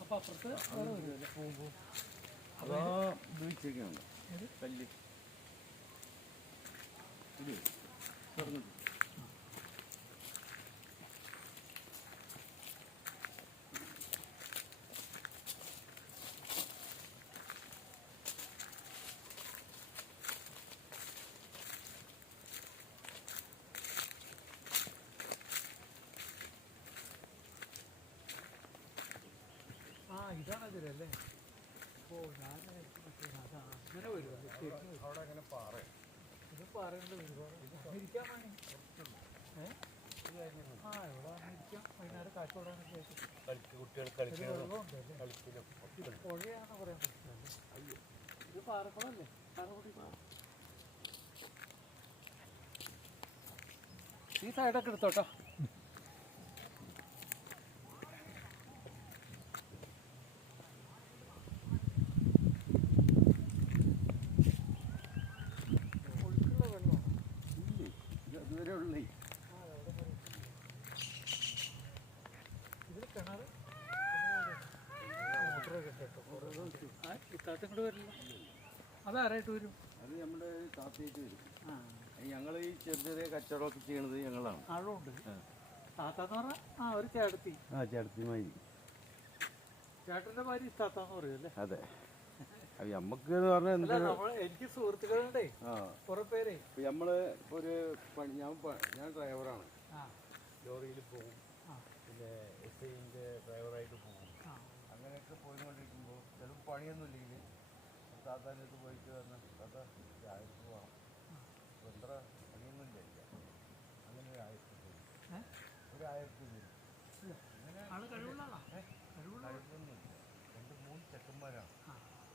അപ്പൊ അപ്പുറത്ത് ഉപയോഗിച്ചേക്കാണ് കല്ല് ഇതാണതിലല്ലേ? ഓ ഞാൻ അങ്ങനെ വരും അവിടെ അങ്ങനെ പാറ ഇത് പാറയുണ്ട് ഒരുപാട് ഇരിക്കാൻ വേണ്ടി ആ ഇവിടെ വന്നിരിക്കാം വൈകുന്നേരം കാറ്റോടാനൊക്കെ ആയിട്ട് കുട്ടികൾ പുഴയാണെന്ന് പറയാൻ പറ്റില്ല. ഇത് പാറക്കുളമല്ലേ? പാറക്കുടി പാറ ഈ സൈഡൊക്കെ എടുത്തോട്ടോ. അതാരായിട്ട് വരും? അത് നമ്മുടെ താത്തയായിട്ട് വരും. ഞങ്ങൾ ഈ ചെറിയ ചെറിയ കച്ചവടമൊക്കെ ചെയ്യണത് ഞങ്ങളാണ്. ആളുണ്ട് താത്താന്ന് പറഞ്ഞാൽ ഒരു ചേട്ടത്തി. ചേട്ടത്തിമാരി ചേട്ടന്റെ ഭാര്യ താത്താന്ന് പറയൂല്ലേ? അതെ. നമ്മക്ക് എന്ന് പറഞ്ഞാൽ എനിക്ക് സുഹൃത്തുക്കളുണ്ടേ കുറെ പേര്. നമ്മള് ഒരു ഞാൻ ഡ്രൈവറാണ്. ലോറിയിൽ പോകും, പിന്നെ SIന്റെ ഡ്രൈവറായിട്ട് പോകും. അങ്ങനെയൊക്കെ പോയിക്കൊണ്ടിരിക്കുമ്പോൾ ചിലപ്പോൾ പണിയൊന്നും ഇല്ലെങ്കിൽ താത്താൻ്റെ അടുത്ത് പോയിട്ട് പറഞ്ഞാൽ താത്ത 1000 രൂപ വേണം, എത്ര പണിയൊന്നും ഇല്ല, അങ്ങനെ ഒരു 1000 രൂപ തരും. ഒരു 1000 രൂപ തരും. അങ്ങനെ